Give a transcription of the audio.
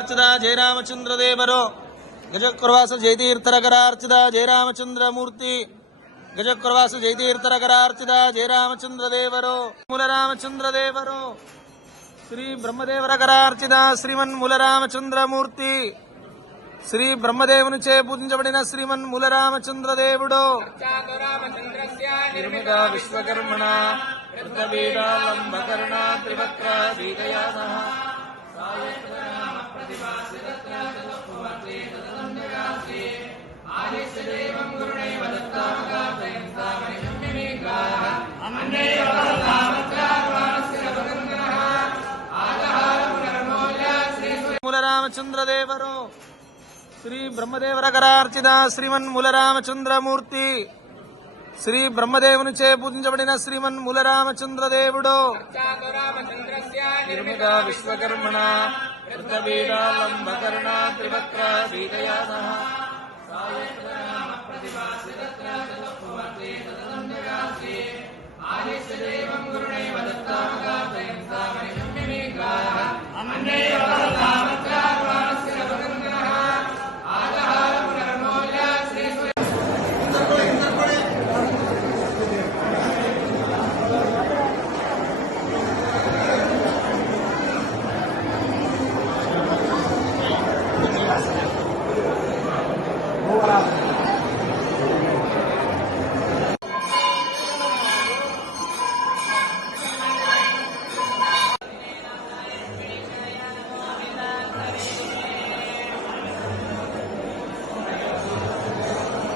ಗರಾರ್ಚಿತ ಜಯರಾಮಚಂದ್ರ ದೇವರು ಗಜಕುರ್ವಾಸ ಜಯತೀರ್ಥರಗರಾರ್ಚಿತ ಜಯರಾಮಚಂದ್ರ ಮೂರ್ತಿ ಗಜಕುರ್ವಾಸ ಜಯತೀರ್ಥರಗರಾರ್ಚಿತ ಜಯರಾಮಚಂದ್ರ ದೇವರು ಮೂಲರಾಮಚಂದ್ರ ದೇವರು ಶ್ರೀ ಬ್ರಹ್ಮದೇವರ ಗರಾರ್ಚಿತ ಶ್ರೀಮನ್ ಮೂಲರಾಮಚಂದ್ರ ಮೂರ್ತಿ శ్రీ బ్రహ్మదేవునిచే పూజించబడిన శ్రీమన్ మూలరామచంద్ర దేవుడు నిర్మిత విశ్వకర్మణ వృద్ధవేదాలంబకర్ణ త్రివక్ర వీతయా సహ మూలరామచంద్ర దేವರು శ్రీ బ్రహ్మదేవర గరార్చిత శ్రీమన్ మూలరామచంద్ర మూర్తి శ్రీ బ్రహ్మదేవునిచే పూజించబడిన శ్రీమన్ మూలరామచంద్ర దేవుడు నిర్మిత విశ్వకర్మణ వృద్ధవేదాలంబకర్ణ త్రివక్ర వీతయా సహ ఆదిశ్య దేవం గురుణైవ దత్తామగాత్రయం